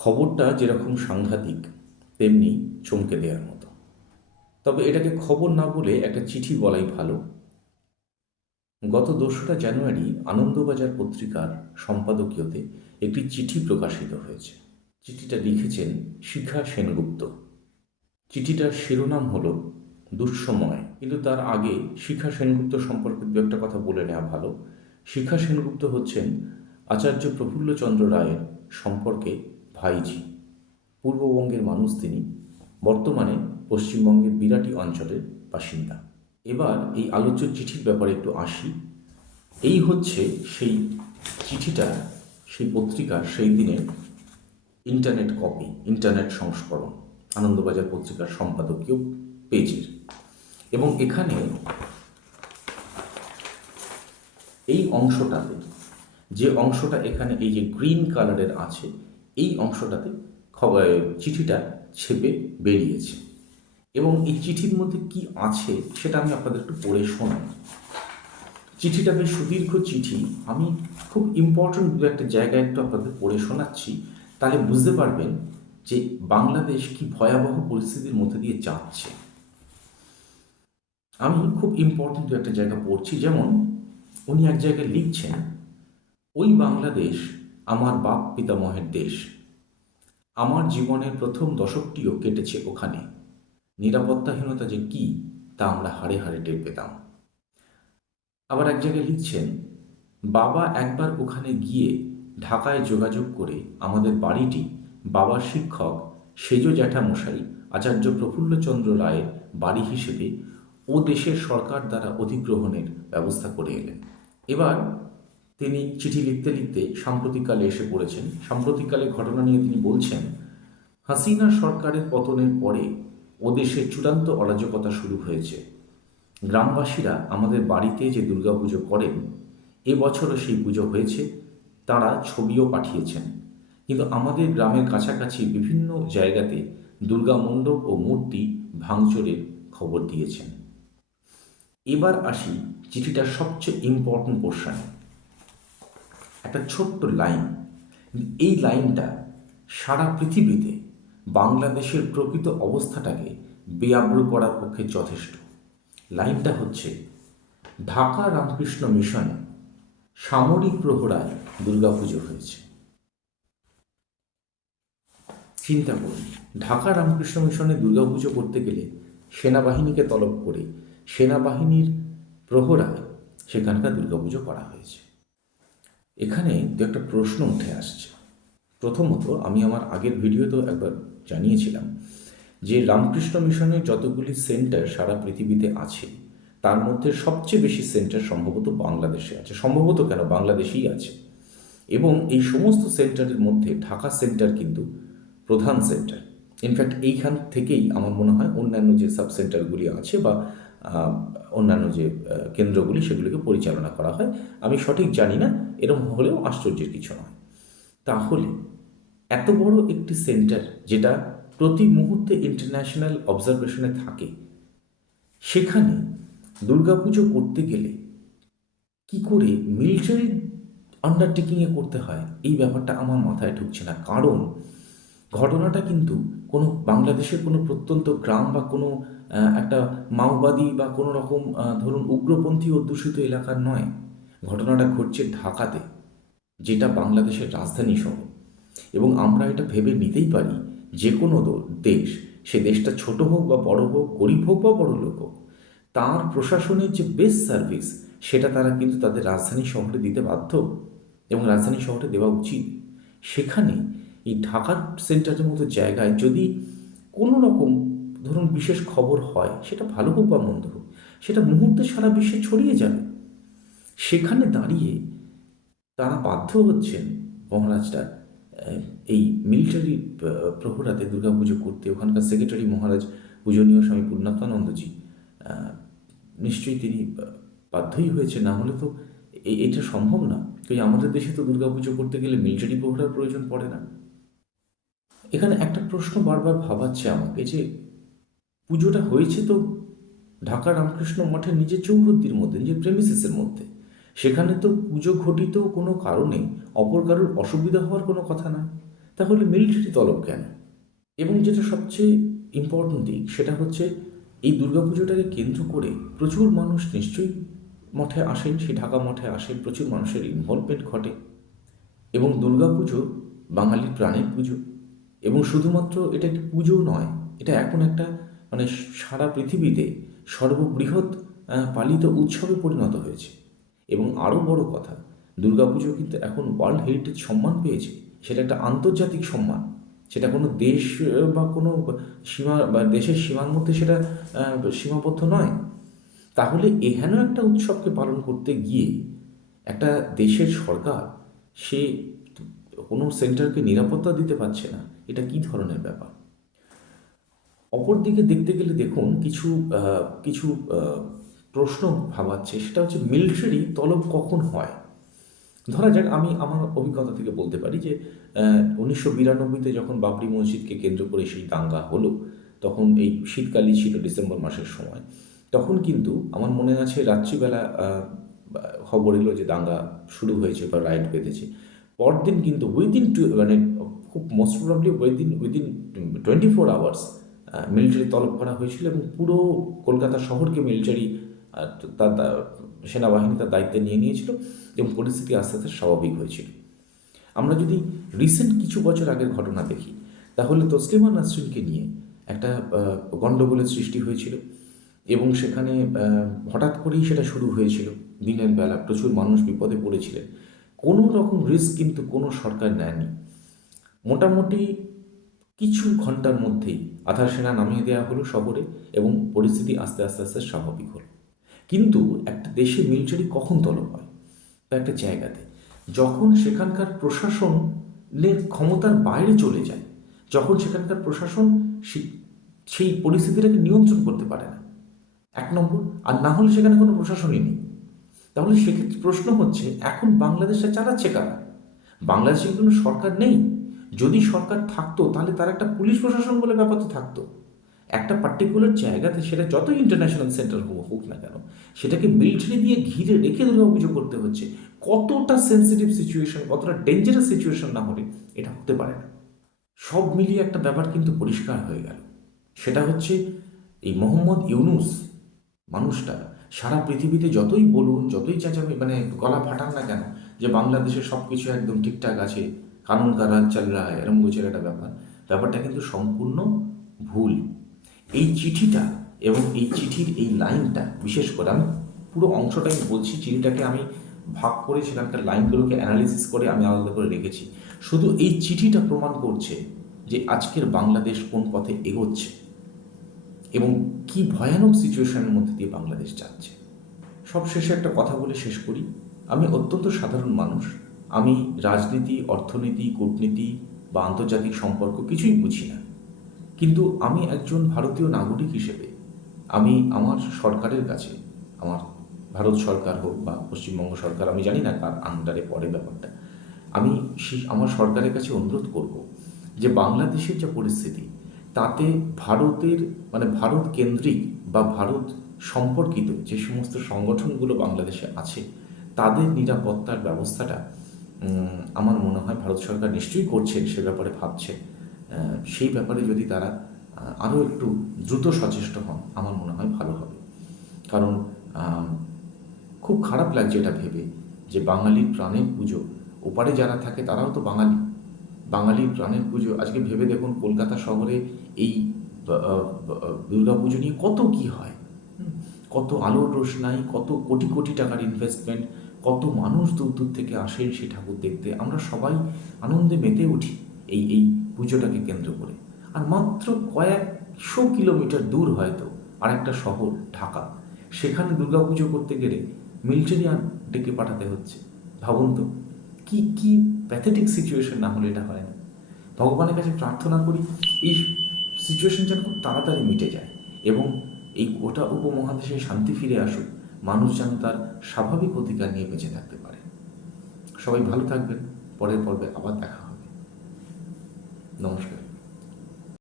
খবরটা যেরকম সাংঘাতিক, তেমনি চমকে দেওয়ার মতো। তবে এটাকে খবর না বলে একটা চিঠি বলাই ভালো। গত দোসরা জানুয়ারি আনন্দবাজার পত্রিকার সম্পাদকীয়তে একটি চিঠি প্রকাশিত হয়েছে। চিঠিটা লিখেছেন শিখা সেনগুপ্ত। চিঠিটার শিরোনাম হল, দুঃসময়। কিন্তু তার আগে শিখা সেনগুপ্ত সম্পর্কে দু একটা কথা বলে নেওয়া ভালো। শিখা সেনগুপ্ত হচ্ছেন আচার্য প্রফুল্লচন্দ্র রায়ের সম্পর্কে ভাইজি পূর্ববঙ্গের মানুষ তিনি, বর্তমানে পশ্চিমবঙ্গের বিরাটি অঞ্চলের বাসিন্দা। এবার এই আলোচ্য চিঠির ব্যাপারে একটু আসি। এই হচ্ছে সেই চিঠিটা, সেই পত্রিকার সেই দিনের ইন্টারনেট কপি ইন্টারনেট সংস্করণ, আনন্দবাজার পত্রিকার সম্পাদকীয় পেজের। এবং এখানে এই অংশটাতে, যে অংশটা এখানে এই যে গ্রিন কালারের আছে এই অংশটাতে চিঠিটা ছেপে বেরিয়েছে। এবং এই চিঠির মধ্যে কি আছে সেটা আমি আপনাদের একটু পড়ে শোনাই। চিঠিটা বেশ সুদীর্ঘ চিঠি। আমি খুব ইম্পর্ট্যান্ট দু একটা জায়গায় একটু আপনাদের পড়ে শোনাচ্ছি। তাহলে বুঝতে পারবেন যে বাংলাদেশ কি ভয়াবহ পরিস্থিতির মধ্যে দিয়ে যাচ্ছে। আমি খুব ইম্পর্ট্যান্ট দু একটা জায়গা পড়ছি। যেমন উনি এক জায়গায় লিখছেন, ওই বাংলাদেশ আমার বাপ পিতামহের দেশ। আমার জীবনের প্রথম দশকটিও কেটেছে ওখানে। নিরাপত্তাহীনতা যে কি, তা আমরা হাড়ে হাড়ে টের পেতাম। আবার এক জায়গায় লিখছেন, বাবা একবার ওখানে গিয়ে ঢাকায় যোগাযোগ করে আমাদের বাড়িটি বাবার শিক্ষক সেজ জ্যাঠামশাই আচার্য প্রফুল্লচন্দ্র রায়ের বাড়ি হিসেবে ও দেশের সরকার দ্বারা অধিগ্রহণের ব্যবস্থা করে এলেন। এবার তিনি চিঠি লিখতে লিখতে সাম্প্রতিককালে এসে পড়েছেন। সাম্প্রতিককালে ঘটনা নিয়ে তিনি বলছেন, হাসিনা সরকারের পতনের পরে ও দেশে চূড়ান্ত অরাজকতা শুরু হয়েছে। গ্রামবাসীরা আমাদের বাড়িতে যে দুর্গাপুজো করেন এবছরও সেই পুজো হয়েছে, তারা ছবিও পাঠিয়েছেন। কিন্তু আমাদের গ্রামের কাছাকাছি বিভিন্ন জায়গাতে দুর্গা মণ্ডপ ও মূর্তি ভাঙচুরের খবর দিয়েছেন। এবার আসি চিঠিটার সবচেয়ে ইম্পর্টেন্ট পোর্শনে একটা ছোট্ট লাইন। এই লাইনটা সারা পৃথিবীতে বাংলাদেশের প্রকৃত অবস্থাটাকে বেআব্রু করার পক্ষে যথেষ্ট। লাইনটা হচ্ছে, ঢাকা রামকৃষ্ণ মিশনে সামরিক প্রহরায় দুর্গাপুজো হয়েছে। চিন্তা করুন, ঢাকা রামকৃষ্ণ মিশনে দুর্গাপুজো করতে গেলে সেনাবাহিনীকে তলব করে সেনাবাহিনীর প্রহরায় সেখানকার দুর্গাপুজো করা হয়েছে। এখানে দু একটা প্রশ্ন উঠে আসছে। প্রথমত, আমি আমার আগের ভিডিওতেও একবার জানিয়েছিলাম যে রামকৃষ্ণ মিশনের যতগুলি সেন্টার সারা পৃথিবীতে আছে, তার মধ্যে সবচেয়ে বেশি সেন্টার সম্ভবত বাংলাদেশে আছে। সম্ভবত কেন? বাংলাদেশেই আছে। এবং এই সমস্ত সেন্টারের মধ্যে ঢাকা সেন্টার কিন্তু প্রধান সেন্টার। ইনফ্যাক্ট এইখান থেকেই আমার মনে হয় অন্যান্য যে সাব সেন্টারগুলি আছে বা অন্যান্য যে কেন্দ্রগুলি সেগুলিকে পরিচালনা করা হয়। আমি সঠিক জানি না এরকম হলেও আশ্চর্যের কিছু নয়। তাহলে, এত বড় একটি সেন্টার যেটা প্রতি মুহূর্তে ইন্টারন্যাশনাল অবজারভেশনে থাকে, সেখানে দুর্গাপুজো করতে গেলে কি করে মিলিটারি আন্ডারটেকিংয়ে করতে হয়? এই ব্যাপারটা আমার মাথায় ঢুকছে না। কারণ, ঘটনাটা কিন্তু কোনো, বাংলাদেশের কোনো প্রত্যন্ত গ্রাম বা কোনো একটা মাওবাদী বা কোনো রকম ধরুন উগ্রপন্থী অধ্যুষিত এলাকার নয়। ঘটনাটা ঘটছে ঢাকাতে, যেটা বাংলাদেশের রাজধানী শহর। এবং আমরা এটা ভেবে নিতেই পারি যে কোনো দেশ, সে দেশটা ছোট হোক বা বড় হোক, গরিব হোক বা বড় লোক হোক, তার প্রশাসনের যে বেস্ট সার্ভিস সেটা তারা কিন্তু তাদের রাজধানী শহরে দিতে বাধ্য এবং রাজধানী শহরে দেওয়া উচিত। সেখানে এই ঢাকার সেন্টারের মতো জায়গায় যদি কোনো রকম ধরুন বিশেষ খবর হয়, সেটা ভালো হোক বা মন্দ হোক, সেটা মুহূর্তে সারা বিশ্বে ছড়িয়ে যাবে। সেখানে দাঁড়িয়ে তারা বাধ্য হচ্ছেন মহারাজটা এই মিলিটারি প্রহরাতে দুর্গাপুজো করতে। ওখানকার সেক্রেটারি মহারাজ পূজনীয় স্বামী পূর্ণাত্মানন্দজি নিশ্চয়ই তিনি বাধ্যই হয়েছে না হলে তো এটা সম্ভব না। কারণ আমাদের দেশে তো দুর্গাপুজো করতে গেলে মিলিটারি প্রহরার প্রয়োজন পড়ে না। এখানে একটা প্রশ্ন বারবার ভাবাচ্ছে আমাকে যে পুজোটা হয়েছে তো ঢাকা রামকৃষ্ণ মঠের নিজের চৌহদ্দির মধ্যে নিজের প্রেমিসিসের মধ্যে। সেখানে তো পুজো ঘটিত কোনো কারণে অপর কারোর অসুবিধা হওয়ার কোনো কথা না। তাহলে মিলিটারি তলব কেন? এবং যেটা সবচেয়ে ইম্পর্টেন্ট দিক, সেটা হচ্ছে এই দুর্গাপুজোটাকে কেন্দ্র করে প্রচুর মানুষ নিশ্চয়ই মঠে আসেন, সেই ঢাকা মঠে আসেন প্রচুর মানুষের ইনভলভমেন্ট ঘটে। এবং দুর্গাপুজো বাঙালির প্রাণের পুজো। এবং শুধুমাত্র এটা একটি পুজো নয়, এটা এখন একটা মানে সারা পৃথিবীতে সর্ববৃহৎ পালিত উৎসবে পরিণত হয়েছে। এবং আরও বড় কথা দুর্গাপুজো কিন্তু এখন ওয়ার্ল্ড হেরিটেজ সম্মান পেয়েছে। সেটা একটা আন্তর্জাতিক সম্মান। সেটা কোনো দেশ বা কোনো সীমা, বা দেশের সীমার মধ্যে সেটা সীমাবদ্ধ নয়। তাহলে এহেন একটা উৎসবকে পালন করতে গিয়ে একটা দেশের সরকার, সে কোনো সেন্টারকে নিরাপত্তা দিতে পারছে না। এটা কি ধরনের ব্যাপার? অপরদিকে দেখতে গেলে দেখুন কিছু কিছু প্রশ্ন ভাবাচ্ছে। সেটা হচ্ছে মিলিটারি তলব কখন হয়? ধরা যাক আমি আমার অভিজ্ঞতা থেকে বলতে পারি যে উনিশশো বিরানব্বইতে যখন বাবরি মসজিদকে কেন্দ্র করে সেই দাঙ্গা হলো, তখন এই শীতকালই ছিল ডিসেম্বর মাসের সময়, তখন কিন্তু আমার মনে আছে রাত্রিবেলা খবর এলো যে দাঙ্গা শুরু হয়েছে বা রাইট বেঁধেছে। পরদিন কিন্তু উইদিন টু মানে খুব most probably within within twenty four hours military তলব করা হয়েছিল এবং পুরো কলকাতা শহরকে মিলিটারি তার সেনাবাহিনী তার দায়িত্বে নিয়ে নিয়েছিল এবং পরিস্থিতি আস্তে আস্তে স্বাভাবিক হয়েছিল। আমরা যদি রিসেন্ট কিছু বছর আগের ঘটনা দেখি, তাহলে তসলিমা নাসরিনকে নিয়ে একটা গণ্ডগোলের সৃষ্টি হয়েছিল এবং সেখানে হঠাৎ করেই সেটা শুরু হয়েছিল। দিনের বেলা প্রচুর মানুষ বিপদে পড়েছিলেন। কোনো রকম রিস্ক কিন্তু কোনো সরকার নেয়নি। মোটামুটি কিছু ঘণ্টার মধ্যেই আধার সেনা নামিয়ে দেওয়া হলো শহরে এবং পরিস্থিতি আস্তে আস্তে আস্তে স্বাভাবিক হলো। কিন্তু একটা দেশে মিলিটারি কখন তলব হয়? বা একটা জায়গাতে? যখন সেখানকার প্রশাসনের ক্ষমতার বাইরে চলে যায়, যখন সেখানকার প্রশাসন সেই পরিস্থিতিটাকে নিয়ন্ত্রণ করতে পারে না। এক নম্বর, আর না হলে সেখানে কোনো প্রশাসনই নেই। তাহলে সেক্ষেত্রে প্রশ্ন হচ্ছে, এখন বাংলাদেশে চালাচ্ছে কারা? বাংলাদেশে কোনো সরকার নেই? যদি সরকার থাকতো, তাহলে তার একটা পুলিশ প্রশাসন বলে ব্যাপার তো থাকতো। একটা পার্টিকুলার জায়গাতে সেটা যতই ইন্টারন্যাশনাল সেন্টার হোক হোক না কেন, সেটাকে মিলিটারি দিয়ে ঘিরে রেখে দুর্গাপুজো করতে হচ্ছে। কতটা সেন্সিটিভ সিচুয়েশন কতটা ডেঞ্জারাস সিচুয়েশন না হলে এটা হতে পারে না। সব মিলিয়ে একটা ব্যাপার কিন্তু পরিষ্কার হয়ে গেল। সেটা হচ্ছে এই মোহাম্মদ ইউনুস মানুষটা সারা পৃথিবীতে যতই বলুন, যতই চেঁচামি মানে গলা ফাটান না কেন, যে বাংলাদেশে সব কিছু একদম ঠিকঠাক আছে কানুন কা রাজ চাল রা হ্যায়, এরম গোছের একটা ব্যাপার। ব্যাপারটা কিন্তু সম্পূর্ণ ভুল। এই চিঠিটা এবং এই চিঠির এই লাইনটা বিশেষ করে আমি পুরো অংশটা আমি বলছি চিঠিটাকে আমি ভাগ করে সেখানকার লাইনগুলোকে অ্যানালিসিস করে আমি আলাদা করে রেখেছি। শুধু এই চিঠিটা প্রমাণ করছে যে আজকের বাংলাদেশ কোন পথে এগোচ্ছে এবং কি ভয়ানক সিচুয়েশনের মধ্যে দিয়ে বাংলাদেশ যাচ্ছে। সব শেষে একটা কথা বলে শেষ করি। আমি অত্যন্ত সাধারণ মানুষ। আমি রাজনীতি, অর্থনীতি, কূটনীতি বা আন্তর্জাতিক সম্পর্ক কিছুই বুঝি না। কিন্তু আমি একজন ভারতীয় নাগরিক হিসেবে আমি আমার সরকারের কাছে, আমার ভারত সরকার হোক বা পশ্চিমবঙ্গ সরকার, আমি জানি না কার আন্ডারে পড়ে ব্যাপারটা, আমি সেই, আমার সরকারের কাছে অনুরোধ করব যে বাংলাদেশের যে পরিস্থিতি, তাতে ভারতের মানে ভারত কেন্দ্রিক বা ভারত সম্পর্কিত যে সমস্ত সংগঠনগুলো বাংলাদেশে আছে, তাদের নিরাপত্তার ব্যবস্থাটা আমার মনে হয় ভারত সরকার নিশ্চয়ই করছেন সে ব্যাপারে ভাবছে। সেই ব্যাপারে যদি তারা আরও একটু দ্রুত সচেষ্ট হন, আমার মনে হয় ভালো হবে। কারণ খুব খারাপ লাগছে এটা ভেবে যে বাঙালির প্রাণের পুজো, ওপারে যারা থাকে তারাও তো বাঙালি। বাঙালির প্রাণের পুজো, আজকে ভেবে দেখুন কলকাতা শহরে এই দুর্গা পুজো নিয়ে কত কি হয়। কত আলোর রোশনাই, কত কোটি কোটি টাকার ইনভেস্টমেন্ট কত মানুষ দূর দূর থেকে আসেন সেই ঠাকুর দেখতে। আমরা সবাই আনন্দে মেতে উঠি এই এই পুজোটাকে কেন্দ্র করে। আর মাত্র কয়েকশো কিলোমিটার দূর হয়তো আর একটা শহর, ঢাকা। সেখানে দুর্গাপুজো করতে গেলে মিলিটারি ডেকে পাঠাতে হচ্ছে। ভাবুন তো, কি কি প্যাথেটিক সিচুয়েশন না হলে এটা হয় না। ভগবানের কাছে প্রার্থনা করি, এই সিচুয়েশন যেন খুব তাড়াতাড়ি মিটে যায় এবং এই গোটা উপমহাদেশে শান্তি ফিরে আসুক। মানুষ যেন তার স্বাভাবিক অধিকার নিয়ে বেঁচে থাকতে পারে। সবাই ভালো থাকবেন। পরের পর্বে আবার দেখা হবে। নমস্কার।